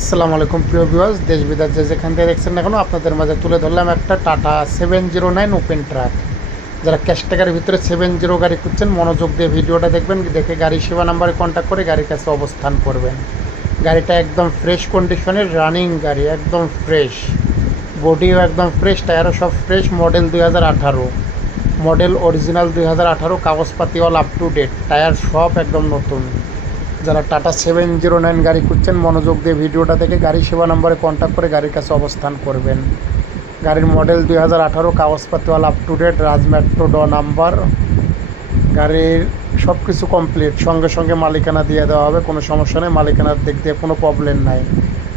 আসসালামু আলাইকুম প্রিয় ভিউয়ার্স, দেশ বিদেশ যেখান থেকে দেখছেন না কেন আপনাদের মাঝে তুলে ধরলাম একটা টাটা 709 ওপেন ট্রাক। যারা ক্যাশ টাকার ভিতরে 70 গাড়ি খুঁজছেন মনোযোগ দিয়ে ভিডিওটা দেখবেন, দেখে গাড়ি সেবা নাম্বারে কন্ট্যাক্ট করে গাড়ির কাছে অবস্থান করবেন। গাড়িটা একদম ফ্রেশ কন্ডিশনের রানিং গাড়ি, একদম ফ্রেশ, বডিও একদম ফ্রেশ, টায়ারও সব ফ্রেশ। মডেল 2018, মডেল অরিজিনাল 2018, কাগজপাতি all up to date, tyre সব একদম নতুন। যারা টাটা 709 গাড়ি খুঁজছেন মনোযোগ দিয়ে ভিডিওটা দেখে গাড়ি সেবা নম্বরে কন্ট্যাক্ট করে গাড়ির কাছে অবস্থান করবেন। গাড়ির মডেল 2018, কাগজপাতি all up to date, Raj metro ড নাম্বার। গাড়ির সব কিছু কমপ্লিট, সঙ্গে সঙ্গে মালিকানা দিয়ে দেওয়া হবে, কোনো সমস্যা নেই, মালিকানার দিক দিয়ে কোনো প্রবলেম নাই।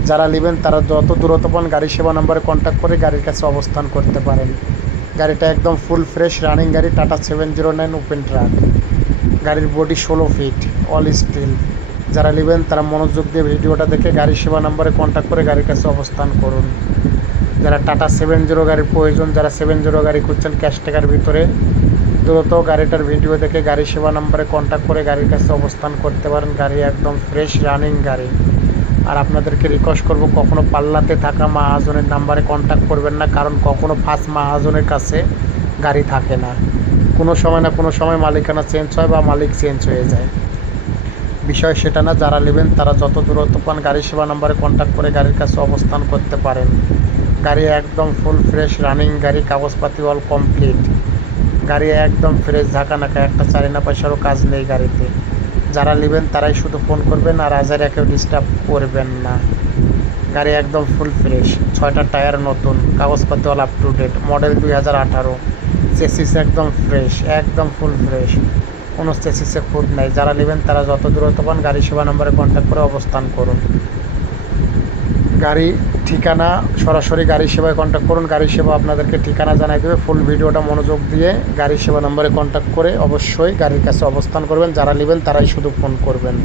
যারা নেবেন তারা যত দূরত্ব পান গাড়ি সেবা নম্বরে কন্ট্যাক্ট করে গাড়ির কাছে অবস্থান করতে পারেন। গাড়িটা একদম ফুল ফ্রেশ রানিং গাড়ি, টাটা 709 ওপেন ট্রাক। গাড়ির বডি 16 ফিট, অল স্টিল। যারা নেবেন তারা মনোযোগ দিয়ে ভিডিওটা দেখে গাড়ি সেবা নম্বরে কন্ট্যাক্ট করে গাড়ির কাছে অবস্থান করুন। যারা টাটা 70 গাড়ির প্রয়োজন, যারা 70 গাড়ি খুঁজছেন ক্যাশ টাকার ভিতরে, দ্রুত গাড়িটার ভিডিও দেখে গাড়ি সেবা নম্বরে কন্ট্যাক্ট করে গাড়ির কাছে অবস্থান করতে পারেন। গাড়ি একদম ফ্রেশ রানিং গাড়ি। আর আপনাদেরকে রিকোয়েস্ট করব, কখনো পাল্লাতে থাকা মাহাজনের নাম্বারে কন্ট্যাক্ট করবেন না, কারণ কখনো ফার্স্ট মাহাজনের কাছে গাড়ি থাকে না। কোনো সময় না কোনো সময় মালিকানা চেঞ্জ হয় বা মালিক চেঞ্জ হয়ে যায়, বিষয় সেটা না। যারা নেবেন তারা যত দূরত্ব পান গাড়ি সেবা নম্বরে কন্ট্যাক্ট করে গাড়ির কাছে অবস্থান করতে পারেন। গাড়ি একদম ফুল ফ্রেশ রানিং গাড়ি, কাগজপাতি অল কমপ্লিট। গাড়ি একদম ফ্রেশ, ঝাঁকানাকা, একটা চারিনা পয়সারও কাজ নেই গাড়িতে। যারা নেবেন তারাই শুধু ফোন করবেন, আর হাজারে কেউ ডিস্টার্ব করবেন না। গাড়ি একদম ফুল ফ্রেশ, 6টা টায়ার নতুন, কাগজপাতি all up to date, model 2018, chassis একদম ফ্রেশ, একদম ফুল ফ্রেশ, কোনো চেসিসে খুঁত নেই। যারা নেবেন তারা যত দূরত্ব পান গাড়ি সেবা নম্বরে কন্ট্যাক্ট করে অবস্থান করুন। গাড়ি ঠিকানা সরাসরি গাড়ি সেবায় কন্ট্যাক্ট করুন, গাড়ি সেবা আপনাদেরকে ঠিকানা জানাই দেবে। ফুল ভিডিওটা মনোযোগ দিয়ে গাড়ি সেবা নম্বরে কন্ট্যাক্ট করে অবশ্যই গাড়ির কাছে অবস্থান করবেন। যারা নেবেন তারাই শুধু ফোন করবেন।